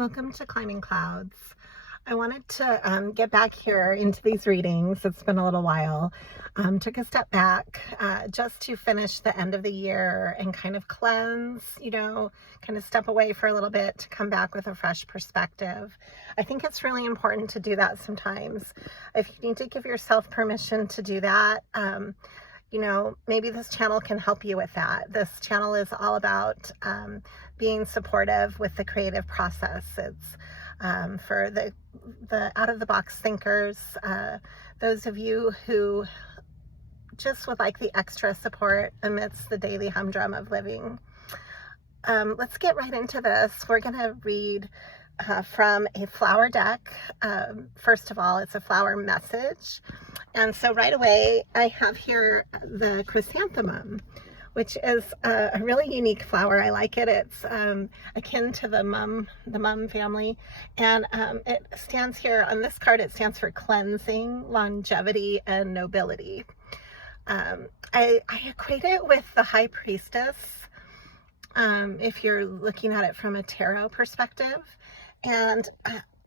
Welcome to Climbing Clouds. I wanted to get back here into these readings. It's been a little while. Took a step back just to finish the end of the year and kind of cleanse, kind of step away for a little bit to come back with a fresh perspective. I think it's really important to do that sometimes. If you need to give yourself permission to do that, maybe this channel can help you with that. This channel is all about being supportive with the creative process. It's for the out-of-the-box thinkers, those of you who just would like the extra support amidst the daily humdrum of living. Let's get right into this. We're going to read from a flower deck. First of all, it's a flower message. And so right away, I have here the chrysanthemum, which is a really unique flower. I like it. It's akin to the mum family. And it stands here on this card. It stands for cleansing, longevity, and nobility. I equate it with the high priestess, if you're looking at it from a tarot perspective. And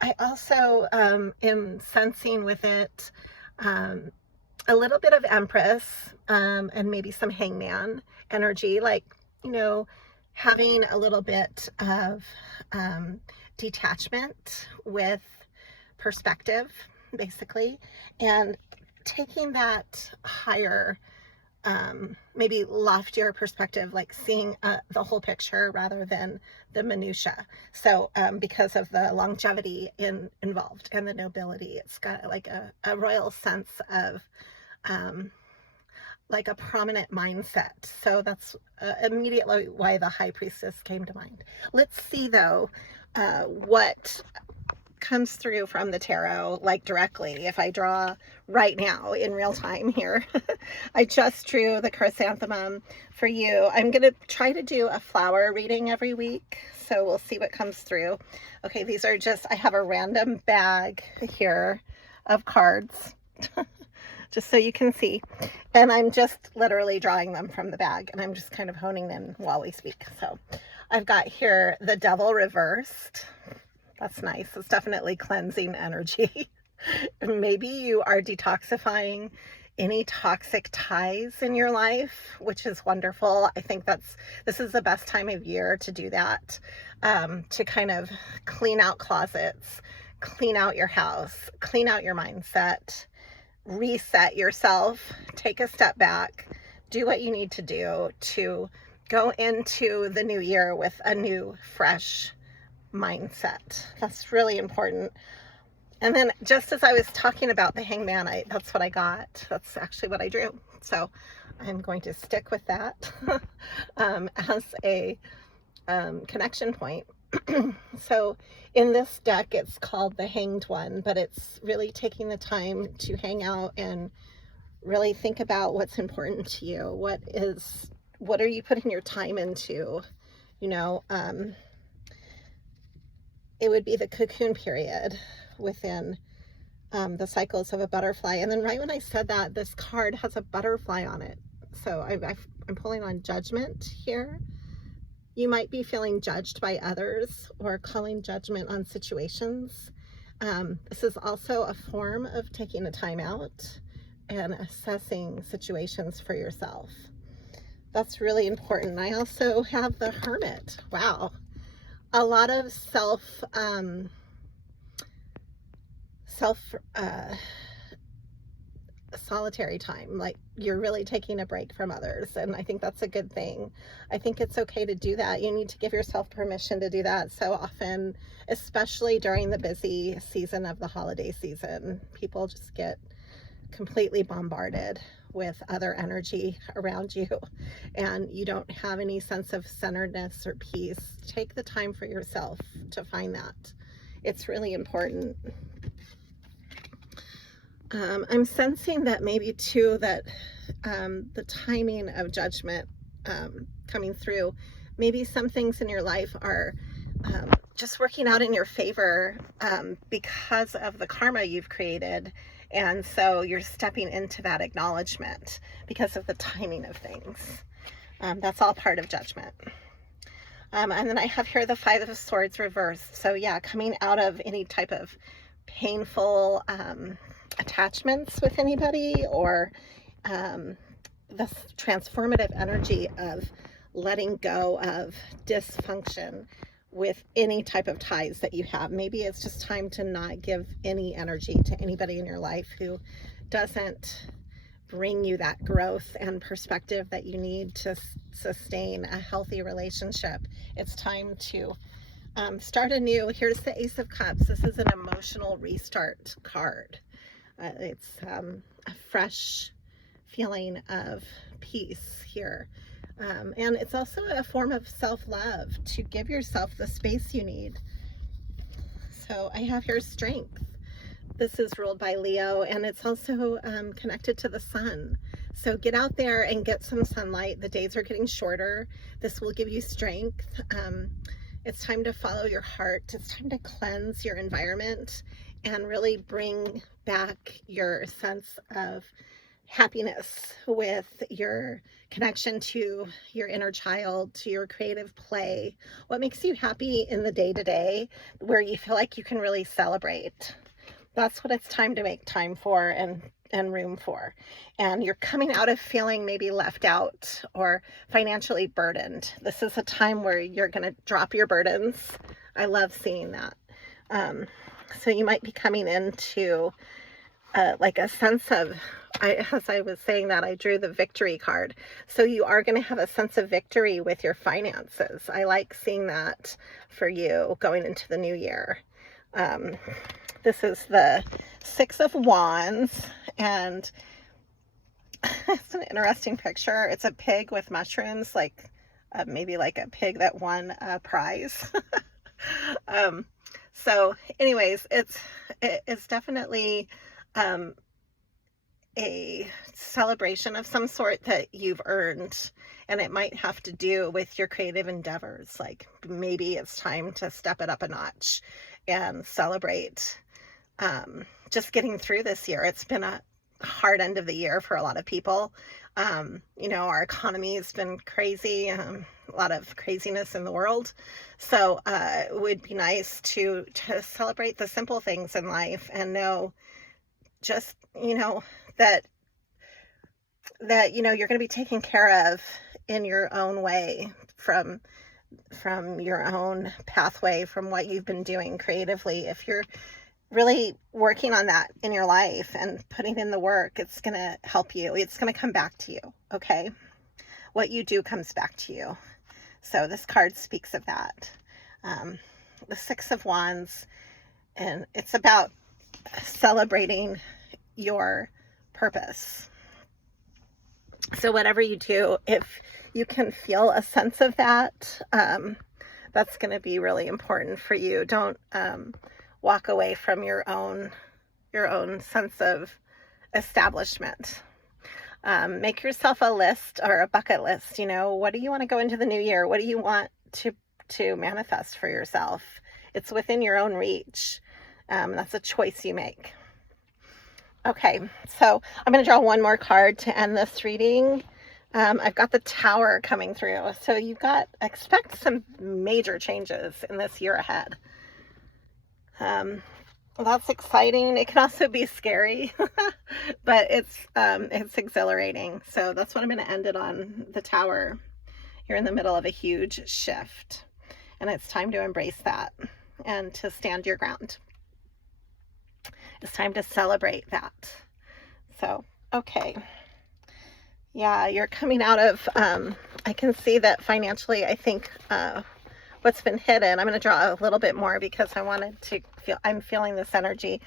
I also am sensing with it a little bit of Empress and maybe some Hangman energy, like, having a little bit of detachment with perspective, basically, and taking that higher, maybe loftier perspective, like seeing the whole picture rather than the minutia. So because of the longevity involved and the nobility, it's got like a royal sense of like a prominent mindset. So that's immediately why the high priestess came to mind. Let's see though what comes through from the tarot, like directly. If I draw right now in real time here, I just drew the chrysanthemum for you. I'm going to try to do a flower reading every week, so we'll see what comes through. Okay, these are just, I have a random bag here of cards, just so you can see. And I'm just literally drawing them from the bag, and I'm just kind of honing in while we speak. So I've got here the Devil reversed. That's nice. It's definitely cleansing energy. Maybe you are detoxifying any toxic ties in your life, which is wonderful. I think this is the best time of year to do that, to kind of clean out closets, clean out your house, clean out your mindset, reset yourself, take a step back, do what you need to do to go into the new year with a new, fresh mindset. That's really important. And then just as I was talking about the Hangman, that's what I got. That's actually what I drew. So I'm going to stick with that as a connection point. So in this deck, it's called the Hanged One, but it's really taking the time to hang out and really think about what's important to you. What are you putting your time into? It would be the cocoon period within the cycles of a butterfly. And then right when I said that, this card has a butterfly on it. So I'm pulling on judgment here. You might be feeling judged by others or calling judgment on situations. This is also a form of taking a time out and assessing situations for yourself. That's really important. I also have the Hermit. Wow. A lot of solitary time, like you're really taking a break from others, and I think that's a good thing. I think it's okay to do that. You need to give yourself permission to do that. So often, especially during the busy season of the holiday season, people just get completely bombarded with other energy around you, and you don't have any sense of centeredness or peace. Take the time for yourself to find that. It's really important. I'm sensing that maybe too that the timing of judgment coming through, maybe some things in your life are just working out in your favor because of the karma you've created. And so you're stepping into that acknowledgement because of the timing of things. That's all part of judgment. And then I have here the Five of Swords reversed. So yeah, coming out of any type of painful attachments with anybody, or the transformative energy of letting go of dysfunction with any type of ties that you have. Maybe it's just time to not give any energy to anybody in your life who doesn't bring you that growth and perspective that you need to sustain a healthy relationship. It's time to start anew. Here's the Ace of Cups. This is an emotional restart card. It's a fresh feeling of peace here. And it's also a form of self-love, to give yourself the space you need. So I have here strength. This is ruled by Leo, and it's also connected to the sun. So get out there and get some sunlight. The days are getting shorter. This will give you strength. It's time to follow your heart. It's time to cleanse your environment and really bring back your sense of happiness with your connection to your inner child, to your creative play. What makes you happy in the day-to-day, where you feel like you can really celebrate. That's what it's time to make time for and room for. And you're coming out of feeling maybe left out or financially burdened. This is a time where you're going to drop your burdens. I love seeing that. So you might be coming into like a sense of, as I was saying that, I drew the victory card. So you are going to have a sense of victory with your finances. I like seeing that for you going into the new year. This is the Six of Wands, and it's an interesting picture. It's a pig with mushrooms, like maybe like a pig that won a prize. So anyways, it's definitely a celebration of some sort that you've earned, and it might have to do with your creative endeavors. Like maybe it's time to step it up a notch and celebrate just getting through this year. It's been a hard end of the year for a lot of people. You know, our economy has been crazy, a lot of craziness in the world. So it would be nice to celebrate the simple things in life and know just, you know, that you know, you're going to be taken care of in your own way, from your own pathway, from what you've been doing creatively. If you're really working on that in your life and putting in the work, it's going to help you. It's going to come back to you. Okay. What you do comes back to you. So this card speaks of that. The Six of Wands, and it's about celebrating your purpose. So whatever you do, if you can feel a sense of that, that's going to be really important for you. Don't walk away from your own sense of establishment. Make yourself a list or a bucket list. You know, what do you want to go into the new year? What do you want to manifest for yourself? It's within your own reach. That's a choice you make. Okay, so I'm going to draw one more card to end this reading. I've got the Tower coming through. So expect some major changes in this year ahead. Well, that's exciting. It can also be scary, but it's exhilarating. So that's what I'm going to end it on, the Tower. You're in the middle of a huge shift, and it's time to embrace that and to stand your ground. It's time to celebrate that. So, okay. Yeah, you're coming out of, I can see that financially, I think what's been hidden, I'm going to draw a little bit more because I wanted to I'm feeling this energy.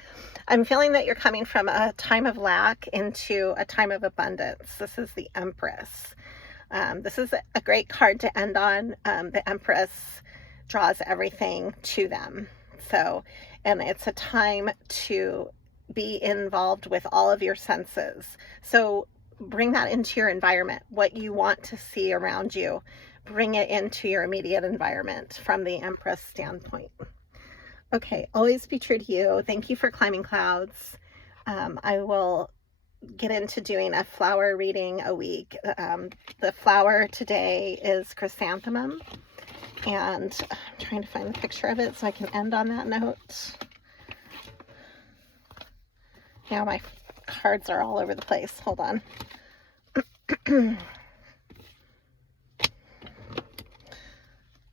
I'm feeling that you're coming from a time of lack into a time of abundance. This is the Empress. This is a great card to end on. The Empress draws everything to them. So, and it's a time to be involved with all of your senses. So bring that into your environment. What you want to see around you, bring it into your immediate environment from the Empress standpoint. Okay, always be true to you. Thank you for climbing clouds. I will get into doing a flower reading a week. The flower today is chrysanthemum, And I'm trying to find the picture of it so I can end on that note. Now my cards are all over the place. Hold on.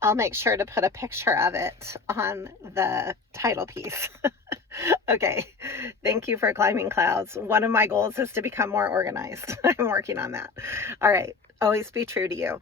I'll make sure to put a picture of it on the title piece. Okay, thank you for climbing clouds. One of my goals is to become more organized. I'm working on that. All right, always be true to you.